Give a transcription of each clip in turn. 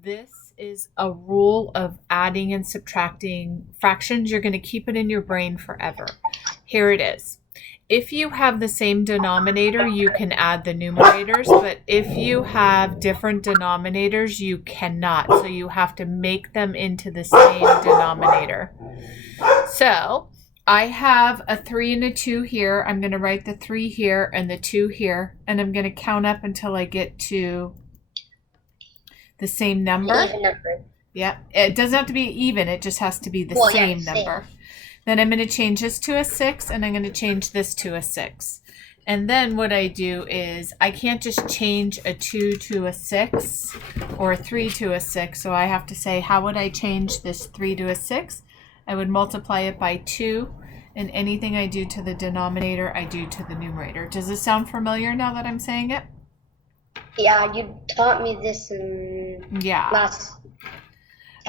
This is a rule of adding and subtracting fractions. You're going to keep it in your brain forever. Here it is. If you have the same denominator, you can add the numerators, but if you have different denominators, you cannot. So you have to make them into the same denominator. So I have a 3 and a 2 here. I'm going to write the 3 here and the 2 here, and I'm going to count up until I get to the same number. Even number. Yeah, it doesn't have to be even. It just has to be the same number. Then I'm going to change this to a 6, and I'm going to change this to a 6. And then what I do is I can't just change a 2 to a 6 or a 3 to a 6. So I have to say, how would I change this 3 to a 6? I would multiply it by 2, and anything I do to the denominator, I do to the numerator. Does this sound familiar now that I'm saying it? Yeah, you taught me this in last.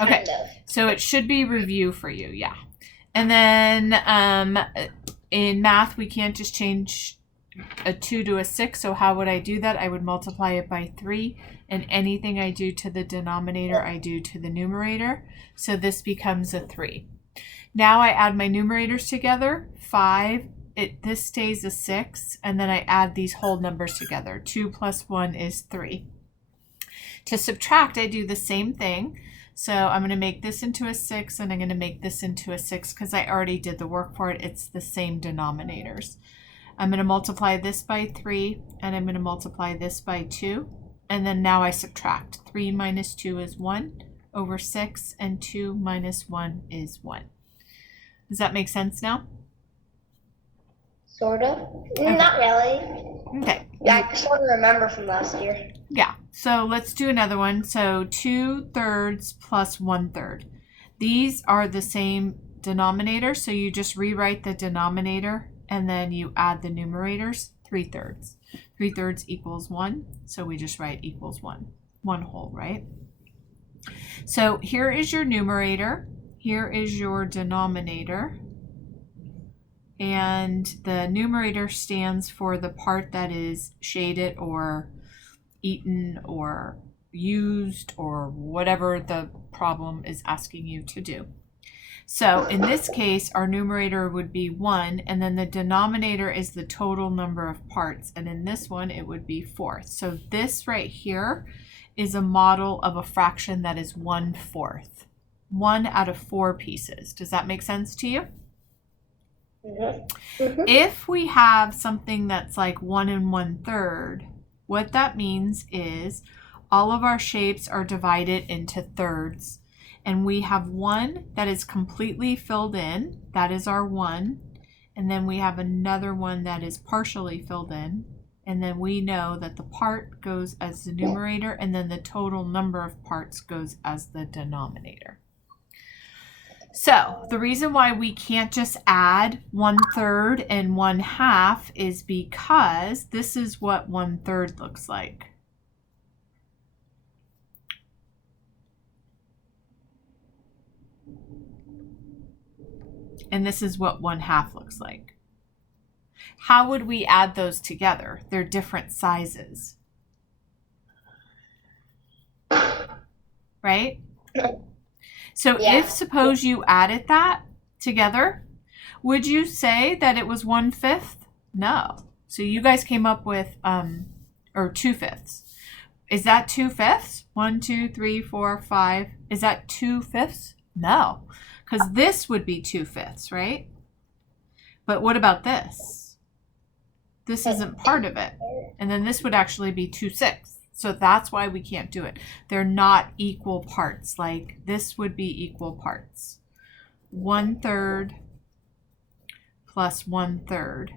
Okay, so it should be review for you, yeah. And then in math, we can't just change a 2 to a 6. So how would I do that? I would multiply it by 3. And anything I do to the denominator, I do to the numerator. So this becomes a 3. Now I add my numerators together. 5. This stays a 6. And then I add these whole numbers together. 2 plus 1 is 3. To subtract, I do the same thing. So I'm going to make this into a 6, and I'm going to make this into a 6 because I already did the work for it. It's the same denominators. I'm going to multiply this by 3, and I'm going to multiply this by 2. And then now I subtract. 3 minus 2 is 1 over 6, and 2 minus 1 is 1. Does that make sense now? Sort of. Okay. Not really. Okay. Yeah, I just want to remember from last year. Yeah. So let's do another one. So 2/3 plus 1/3. These are the same denominator. So you just rewrite the denominator and then you add the numerators. 3/3. 3/3 equals 1. So we just write equals 1. 1 whole, right? So here is your numerator. Here is your denominator. And the numerator stands for the part that is shaded or eaten or used or whatever the problem is asking you to do. So in this case, our numerator would be 1, and then the denominator is the total number of parts. And in this one, it would be 4. So this right here is a model of a fraction that is 1/4. 1 out of 4 pieces. Does that make sense to you? Mm-hmm. If we have something that's like 1 1/3, what that means is all of our shapes are divided into thirds, and we have one that is completely filled in. That is our 1. And then we have another one that is partially filled in. And then we know that the part goes as the numerator, and then the total number of parts goes as the denominator. So the reason why we can't just add 1/3 and 1/2 is because this is what 1/3 looks like. And this is what 1/2 looks like. How would we add those together? They're different sizes. Right? So if suppose you added that together, would you say that it was 1/5? No. So you guys came up with or 2/5. Is that 2/5? 1, 2, 3, 4, 5. Is that 2/5? No, because this would be 2/5, right? But what about this? This isn't part of it. And then this would actually be 2/6. So that's why we can't do it. They're not equal parts. Like this would be equal parts. 1/3 plus 1/3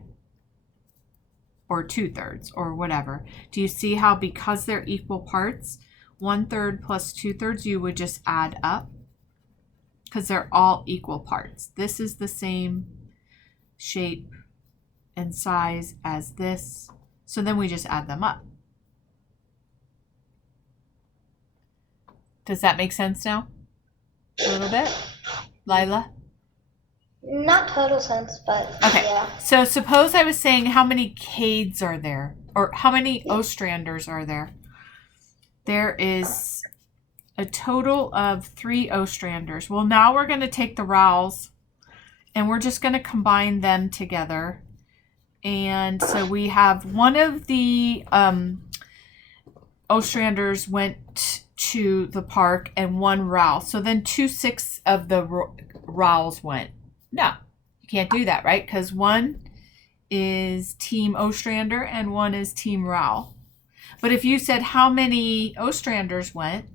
or 2/3 or whatever. Do you see how because they're equal parts, 1/3 plus 2/3 you would just add up? Because they're all equal parts. This is the same shape and size as this. So then we just add them up. Does that make sense now? A little bit? Lila? Not total sense, but okay. Yeah. So suppose I was saying how many Cades are there? Or how many Ostranders are there? There is a total of 3 Ostranders. Well, now we're going to take the Rowells and we're just going to combine them together. And so we have one of the Ostranders went to the park and 1 Rowell. So then 2/6 of the Rowells went. No, you can't do that, right? Because 1 is Team Ostrander and 1 is Team Rowell. But if you said how many Ostranders went,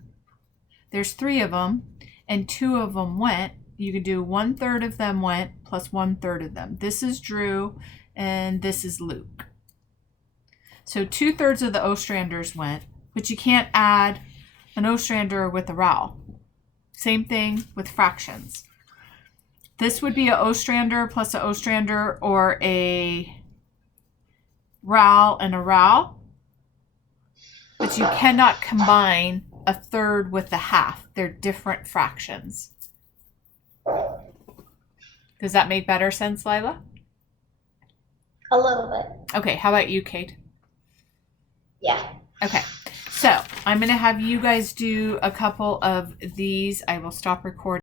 there's 3 of them and 2 of them went. You could do 1/3 of them went plus 1/3 of them. This is Drew and this is Luke. So 2/3 of the Ostranders went, but you can't add an Ostrander with a Rowell. Same thing with fractions. This would be an Ostrander plus an Ostrander, or a Rowell and a Rowell. But you cannot combine a third with a half. They're different fractions. Does that make better sense, Lila? A little bit. Okay, how about you, Kate? Yeah. Okay, so I'm going to have you guys do a couple of these. I will stop recording.